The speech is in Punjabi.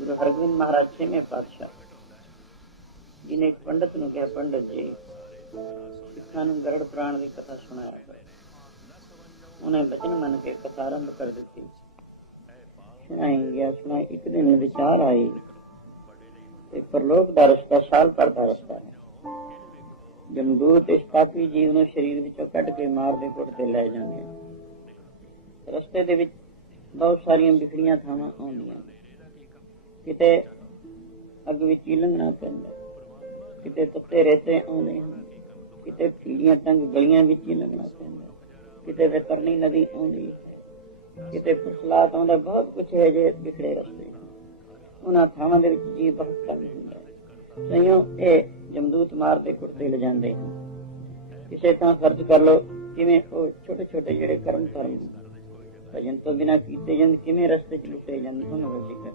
ਗੁਰੂ ਹਰਗੋਬਿੰਦ ਮਹਾਰਾਜ ਛੇਵੇਂ ਪਾਤਸ਼ਾਹ। ਜਿਨੇ ਇੱਕ ਪੰਡਤ ਨੂੰ ਕਿਹਾ, ਪੰਡਤ ਜੀ, ਸਿੱਖਾਂ ਨੂੰ ਗਰੜ ਪ੍ਰਾਣ ਦੀ ਕਥਾ ਸੁਣਾਇਆ ਕਰੋ। ਉਹਨੇ ਬਚਨ ਮੰਨ ਕੇ ਕਥਾ ਆਰੰਭ ਕਰ ਦਿੱਤੀ। ਸੁਣਾਈ ਗਿਆ ਸੁਣਾਈ ਇੱਕ ਦਿਨ ਵਿਚਾਰ ਆਈ ਤੇ ਪਰਲੋਕ ਦਾ ਰਸਤਾ, ਸਾਲ ਭਰ ਦਾ ਰਸਤਾ ਹੈ। ਜਮਦੂਤ ਇਸ ਪਾਪੀ ਜੀਵ ਨੂੰ ਸਰੀਰ ਵਿੱਚੋਂ ਕੱਢ ਕੇ ਮਾਰ ਦੇ ਕੁੱਟ ਤੇ ਲੈ ਜਾਂਦੇ ਰਸਤੇ ਦੇ ਵਿੱਚ ਬਹੁਤ ਸਾਰੀਆਂ ਵਿਖੜੀਆਂ ਥਾਵਾਂ ਆਉਂਦੀਆਂ। ਕਿਤੇ ਅੱਗ ਵਿੱਚ ਹੀ ਲੰਘਣਾ ਪੈਂਦਾ ਕਿਤੇ ਤੱਤੇ ਰੇਤੇ ਆਉਂਦੇ ਹਨ। ਕਿਤੇ ਫੀੜੀਆਂ ਤੰਗ ਗਲੀਆਂ ਵਿੱਚ ਹੀ ਲੰਘਣਾ ਪੈਂਦਾ ਕਿਤੇ ਵਿਤਰਨੀ ਨਦੀ ਆਉਂਦੀ ਕਿਤੇ ਫਸਲਾਤ ਆਉਂਦਾ ਬਹੁਤ ਕੁਝ ਹੈ ਜੇ ਵਿਖੜੇ ਰਸਤੇ ਉਹਨਾਂ ਥਾਵਾਂ ਦੇ ਵਿੱਚ ਜੀ ਬਹੁਤ ਤੰਗ ਹੁੰਦਾ ਸਈਓ ਇਹ ਜਮਦੂਤ ਮਾਰ ਦੇ ਕੁੱਟਦੇ ਲਿਜਾਂਦੇ ਕਿਸੇ ਥਾਂ ਫਰਜ਼ ਕਰ ਲੋ ਕਿਵੇਂ ਉਹ ਛੋਟੇ ਛੋਟੇ ਜਿਹੜੇ ਕਰਮ ਕਰਮ ਭਜਨ ਤੋਂ ਬਿਨਾ ਕੀਤੇ ਜਾਂਦੇ ਕਿਵੇਂ ਰਸਤੇ ਚ ਲੁੱਟੇ ਜਾਂਦੇ ਉਹਨਾਂ ਦਾ ਜ਼ਿਕਰ।